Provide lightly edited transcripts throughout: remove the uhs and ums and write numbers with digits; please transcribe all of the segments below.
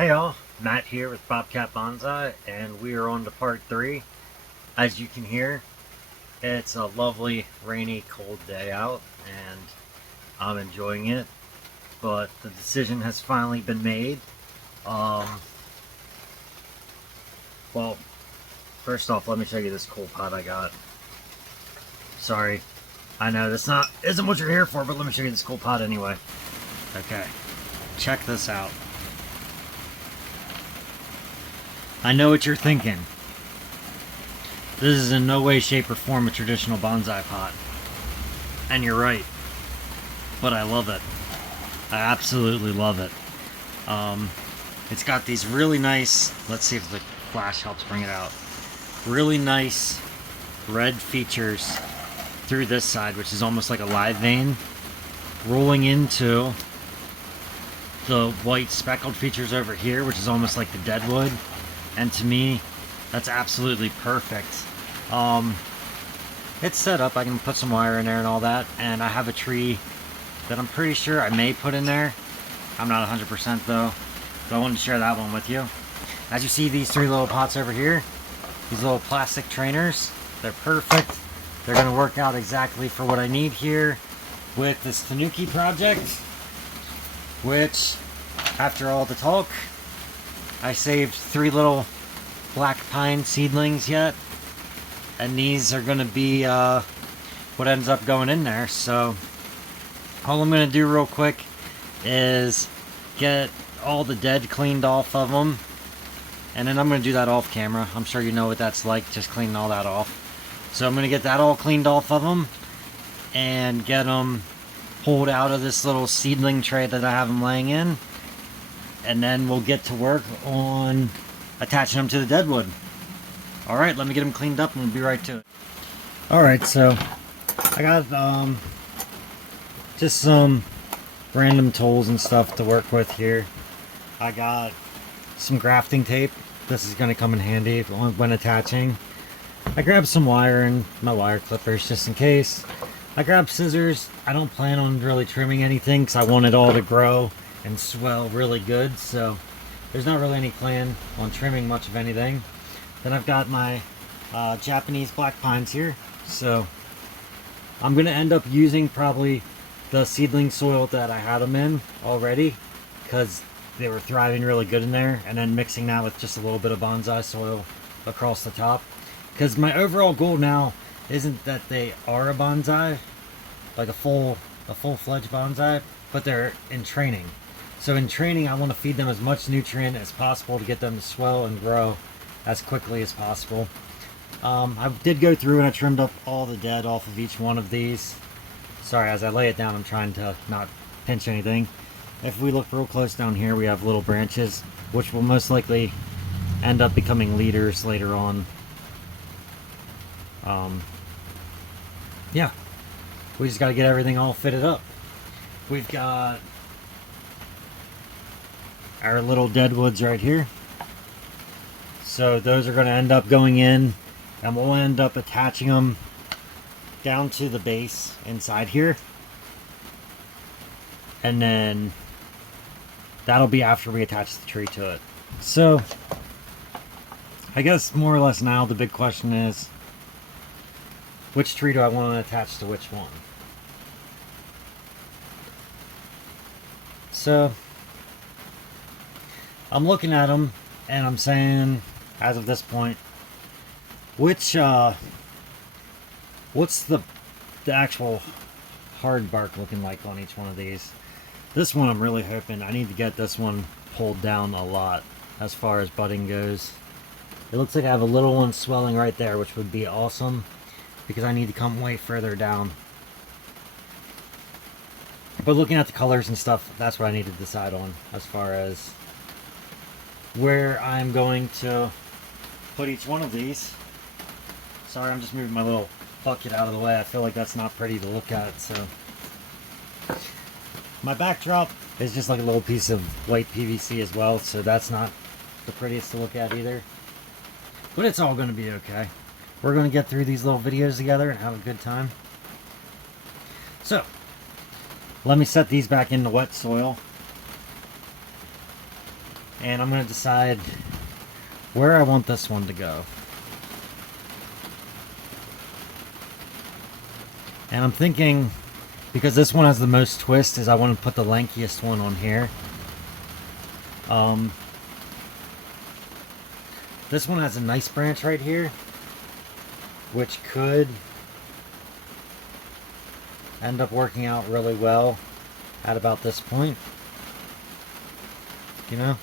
Hey y'all, Matt here with Bobcat Bonsai, and we are on to part 3. As you can hear, it's a lovely, rainy, cold day out, and I'm enjoying it, but the decision has finally been made. Well, first off, let me show you this cool pot I got. Sorry, I know this isn't what you're here for, but let me show you this cool pot anyway. Okay, check this out. I know what you're thinking. This is in no way, shape, or form a traditional bonsai pot. And you're right. But I love it. I absolutely love it. It's got these really nice, let's see if the flash helps bring it out, really nice red features through this side, which is almost like a live vein, rolling into the white speckled features over here, which is almost like the deadwood. And to me, that's absolutely perfect. It's set up, I can put some wire in there and all that, and I have a tree that I'm pretty sure I may put in there. I'm not 100% though, so I wanted to share that one with you. As you see, these 3 little pots over here, these little plastic trainers, they're perfect. They're gonna work out exactly for what I need here with this Tanuki project, which, after all the talk, I saved 3 little black pine seedlings yet, and these are going to be what ends up going in there. So all I'm going to do real quick is get all the dead cleaned off of them, and then I'm going to do that off camera. I'm sure you know what that's like, just cleaning all that off. So I'm going to get that all cleaned off of them and get them pulled out of this little seedling tray that I have them laying in. And then we'll get to work on attaching them to the deadwood. Alright, let me get them cleaned up and we'll be right to it. Alright, so I got just some random tools and stuff to work with here. I got some grafting tape. This is going to come in handy when attaching. I grabbed some wire and my wire clippers just in case. I grabbed scissors. I don't plan on really trimming anything because I want it all to grow and swell really good, so there's not really any plan on trimming much of anything. Then I've got my Japanese black pines here, so I'm gonna end up using probably the seedling soil that I had them in already because they were thriving really good in there, and then mixing that with just a little bit of bonsai soil across the top, because my overall goal now isn't that they are a bonsai, like a full-fledged bonsai, but they're in training. So in training, I want to feed them as much nutrient as possible to get them to swell and grow as quickly as possible. I did go through and I trimmed up all the dead off of each one of these. Sorry, as I lay it down, I'm trying to not pinch anything. If we look real close down here, we have little branches, which will most likely end up becoming leaders later on. Yeah, we just got to get everything all fitted up. We've got our little deadwoods right here, so those are going to end up going in, and we'll end up attaching them down to the base inside here, and then that'll be after we attach the tree to it. So I guess more or less now the big question is, which tree do I want to attach to which one? So I'm looking at them and I'm saying, as of this point, what's the actual hard bark looking like on each one of these? This one I'm really hoping, I need to get this one pulled down a lot as far as budding goes. It looks like I have a little one swelling right there, which would be awesome because I need to come way further down. But looking at the colors and stuff, that's what I need to decide on as far as where I'm going to put each one of these. Sorry, I'm just moving my little bucket out of the way. I feel like that's not pretty to look at. So my backdrop is just like a little piece of white PVC as well, so that's not the prettiest to look at either. But it's all going to be okay. We're going to get through these little videos together and have a good time. So let me set these back in the wet soil. And I'm going to decide where I want this one to go. And I'm thinking, because this one has the most twist, is I want to put the lankiest one on here. This one has a nice branch right here, which could end up working out really well at about this point. You know,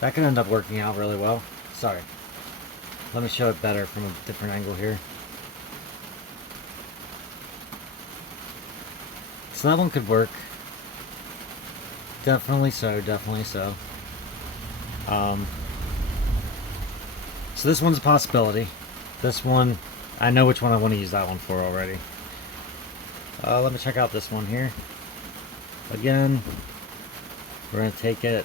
that could end up working out really well. Sorry. Let me show it better from a different angle here. So that one could work. Definitely so, definitely so. So this one's a possibility. This one, I know which one I want to use that one for already. Let me check out this one here. Again, we're going to take it.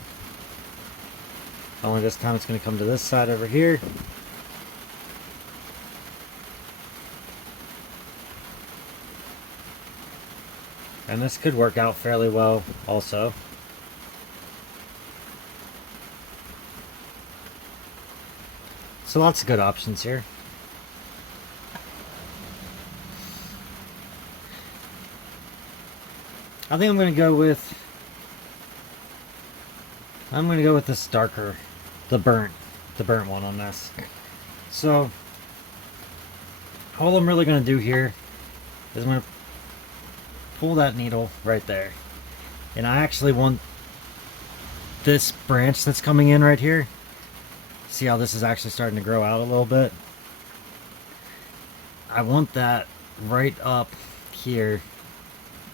Only this time it's going to come to this side over here. And this could work out fairly well also. So lots of good options here. I think I'm going to go with this darker, the burnt one on this. So all I'm really going to do here is I'm going to pull that needle right there. And I actually want this branch that's coming in right here. See how this is actually starting to grow out a little bit? I want that right up here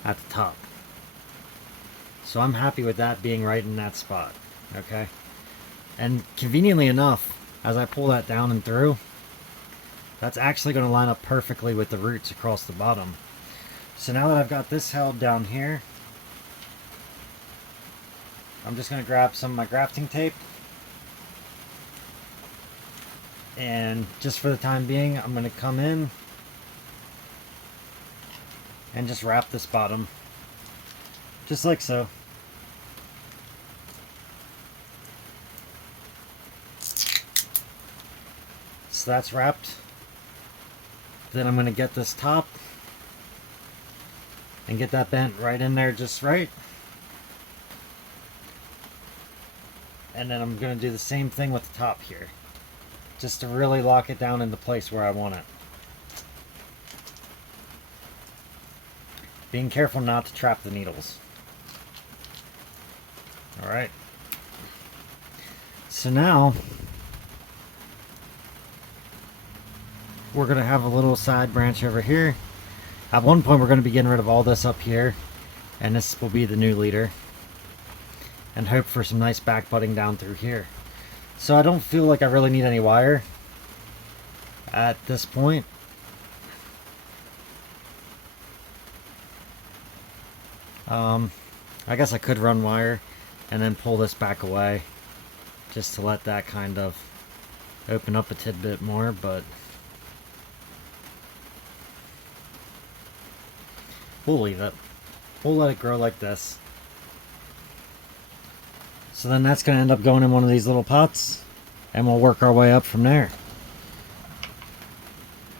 at the top. So I'm happy with that being right in that spot. Okay? And conveniently enough, as I pull that down and through, that's actually going to line up perfectly with the roots across the bottom. So now that I've got this held down here, I'm just going to grab some of my grafting tape. And just for the time being, I'm going to come in and just wrap this bottom. Just like so. So that's wrapped. Then I'm going to get this top and get that bent right in there just right. And then I'm going to do the same thing with the top here, just to really lock it down into place where I want it. Being careful not to trap the needles. Alright. So now we're going to have a little side branch over here. At one point we're going to be getting rid of all this up here, and this will be the new leader, and hope for some nice back butting down through here. So I don't feel like I really need any wire at this point. I guess I could run wire and then pull this back away just to let that kind of open up a tidbit more, but we'll leave it. We'll let it grow like this. So then that's going to end up going in one of these little pots, and we'll work our way up from there.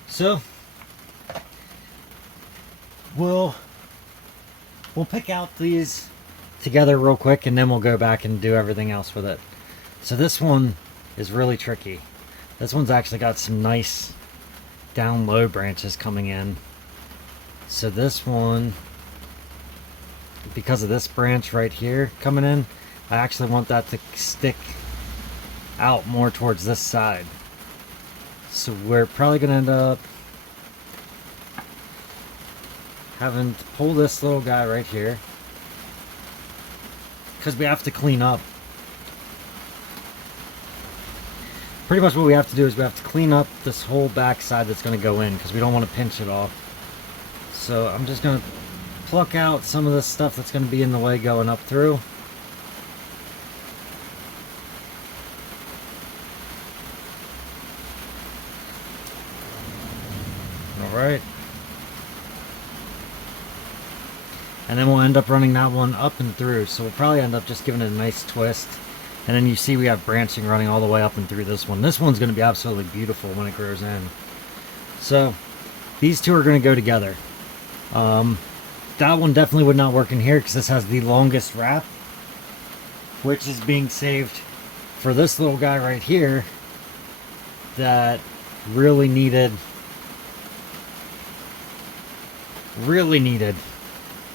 So we'll pick out these together real quick, and then we'll go back and do everything else with it. So this one is really tricky. This one's actually got some nice down low branches coming in. So this one, because of this branch right here coming in, I actually want that to stick out more towards this side. So we're probably going to end up having to pull this little guy right here, because we have to clean up. Pretty much what we have to do is we have to clean up this whole back side that's going to go in, because we don't want to pinch it off. So I'm just going to pluck out some of this stuff that's going to be in the way going up through. Alright. And then we'll end up running that one up and through. So we'll probably end up just giving it a nice twist And then you see we have branching running all the way up and through this one. This one's going to be absolutely beautiful when it grows in. So these two are going to go together. That one definitely would not work in here because this has the longest wrap, which is being saved for this little guy right here that really needed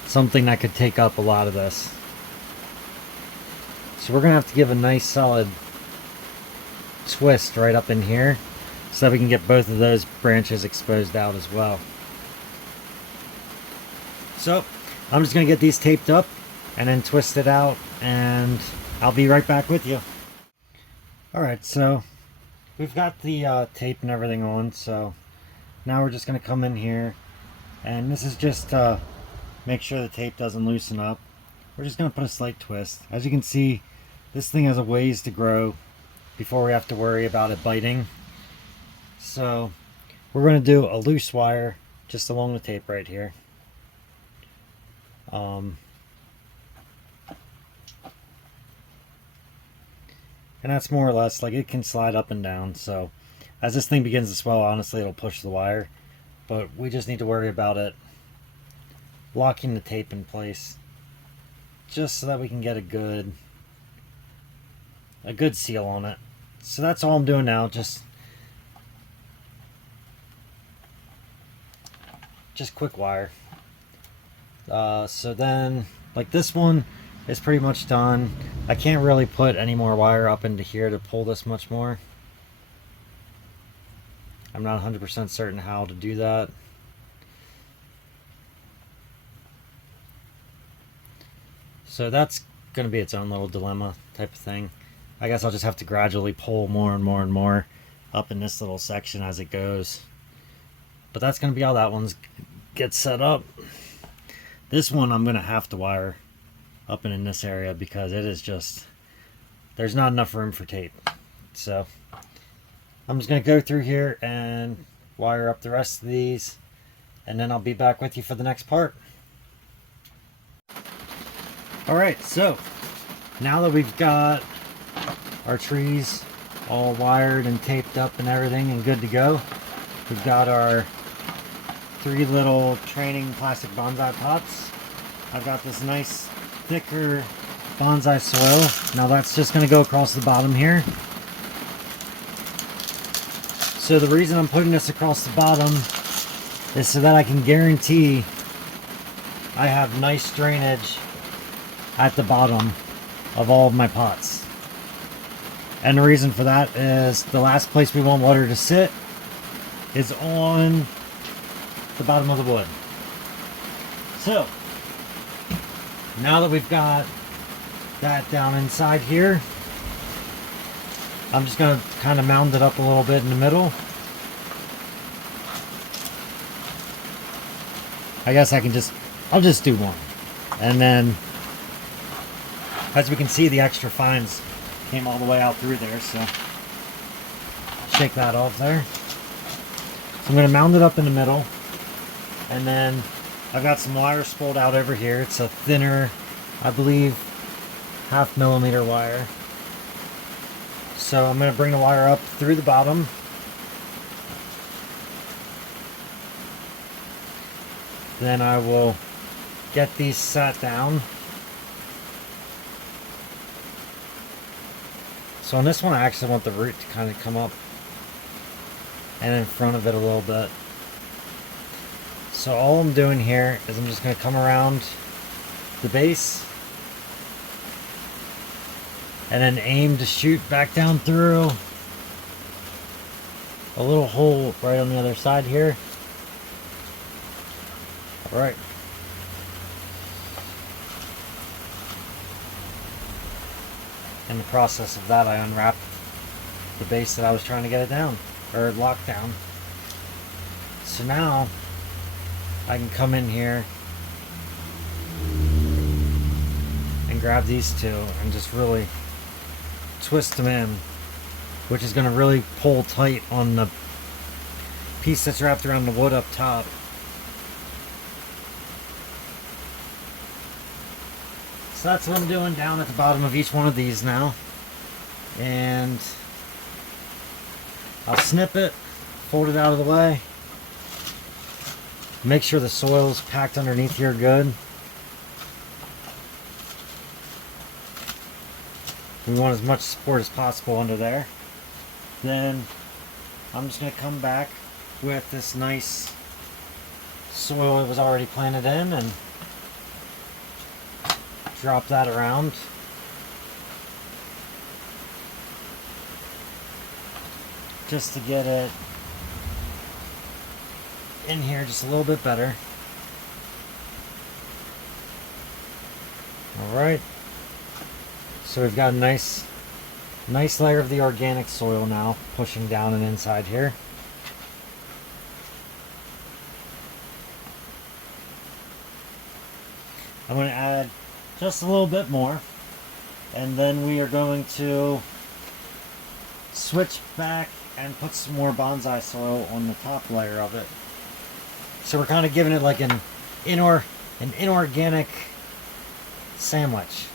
something that could take up a lot of this. So we're going to have to give a nice solid twist right up in here so that we can get both of those branches exposed out as well. So I'm just going to get these taped up and then twist it out, and I'll be right back with you. Alright, so we've got the tape and everything on, so now we're just going to come in here, and this is just to make sure the tape doesn't loosen up. We're just going to put a slight twist. As you can see, this thing has a ways to grow before we have to worry about it biting. So we're going to do a loose wire just along the tape right here. And that's more or less, like, it can slide up and down, so as this thing begins to swell, honestly it'll push the wire, but we just need to worry about it locking the tape in place just so that we can get a good seal on it. So that's all I'm doing now, just quick wire. So then, like, this one is pretty much done. I can't really put any more wire up into here to pull this much more. I'm not 100% certain how to do that. So that's going to be its own little dilemma type of thing. I guess I'll just have to gradually pull more and more and more up in this little section as it goes. But that's going to be how that one gets set up. This one I'm going to have to wire up and in this area because it is just, there's not enough room for tape. So I'm just going to go through here and wire up the rest of these, and then I'll be back with you for the next part. Alright, so now that we've got our trees all wired and taped up and everything and good to go, we've got our 3 little training plastic bonsai pots. I've got this nice thicker bonsai soil. Now that's just going to go across the bottom here. So the reason I'm putting this across the bottom is so that I can guarantee I have nice drainage at the bottom of all of my pots. And the reason for that is the last place we want water to sit is on the bottom of the wood. So now that we've got that down inside here, I'm just going to kind of mound it up a little bit in the middle. I guess I'll just do one. And then, as we can see, the extra fines came all the way out through there, so shake that off there. So I'm going to mound it up in the middle, and then I've got some wire spooled out over here. It's a thinner, I believe, 0.5 millimeter wire. So I'm going to bring the wire up through the bottom. Then I will get these sat down. So on this one I actually want the root to kind of come up and in front of it a little bit. So all I'm doing here is I'm just going to come around the base and then aim to shoot back down through a little hole right on the other side here. Alright. In the process of that, I unwrapped the base that I was trying to get it down, or lock down. So now I can come in here and grab these two and just really twist them in, which is going to really pull tight on the piece that's wrapped around the wood up top. So that's what I'm doing down at the bottom of each one of these now. And I'll snip it, fold it out of the way. Make sure the soil is packed underneath here good. We want as much support as possible under there. Then I'm just going to come back with this nice soil that was already planted in and drop that around. Just to get it in here just a little bit better. Alright. So we've got a nice layer of the organic soil now pushing down and inside here. I'm going to add just a little bit more, and then we are going to switch back and put some more bonsai soil on the top layer of it. So we're kind of giving it like an inorganic sandwich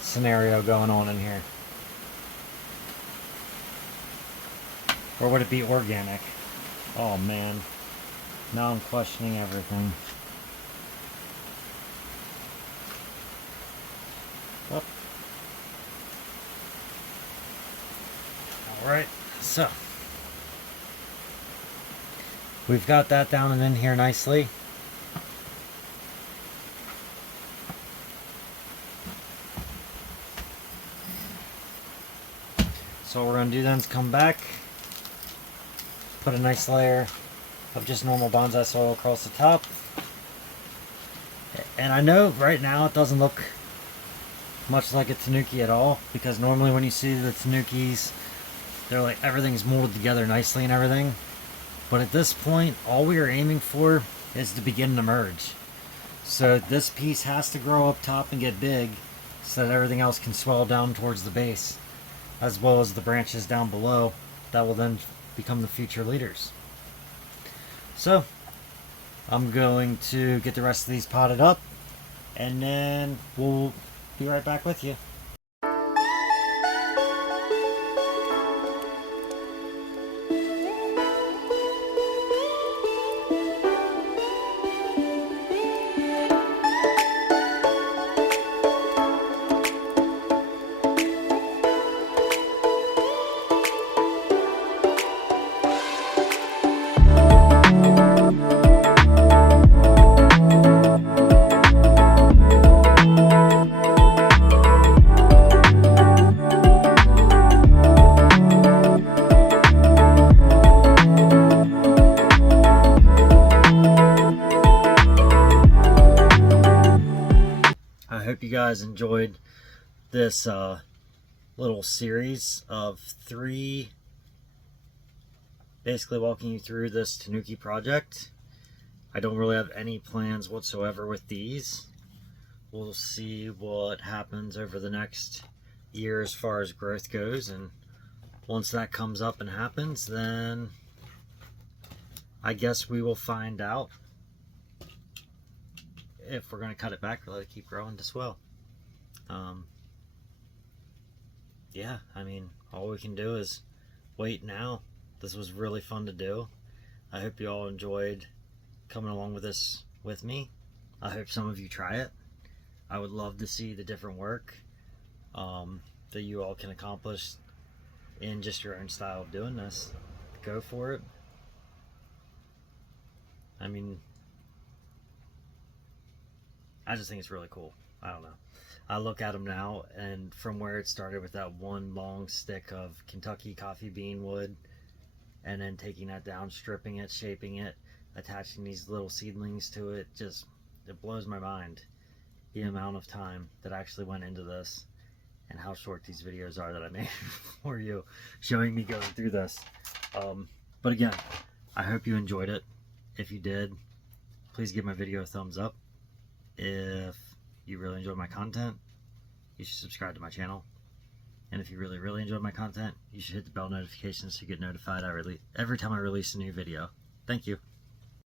scenario going on in here. Or would it be organic? Oh man, now I'm questioning everything. Oh. Alright, so we've got that down and in here nicely. So what we're going to do then is come back, put a nice layer of just normal bonsai soil across the top. And I know right now it doesn't look much like a Tanuki at all, because normally when you see the Tanukis, they're like everything's molded together nicely and everything. But at this point, all we are aiming for is to begin to merge. So this piece has to grow up top and get big so that everything else can swell down towards the base, as well as the branches down below that will then become the future leaders. So I'm going to get the rest of these potted up, and then we'll be right back with you. I hope you guys enjoyed this little series of 3, basically walking you through this Tanuki project. I don't really have any plans whatsoever with these. We'll see what happens over the next year as far as growth goes, and once that comes up and happens, then I guess we will find out if we're going to cut it back or let it keep growing to swell. Yeah, I mean, all we can do is wait now. This was really fun to do. I hope you all enjoyed coming along with this with me. I hope some of you try it. I would love to see the different work that you all can accomplish in just your own style of doing this. Go for it. I mean, I just think it's really cool. I don't know. I look at them now, and from where it started with that one long stick of Kentucky coffee bean wood, and then taking that down, stripping it, shaping it, attaching these little seedlings to it, just, it blows my mind the amount of time that actually went into this and how short these videos are that I made for you, showing me going through this. But again, I hope you enjoyed it. If you did, please give my video a thumbs up. If you really enjoyed my content, you should subscribe to my channel. And if you really enjoyed my content, you should hit the bell notification so you get notified every time I release a new video. Thank you.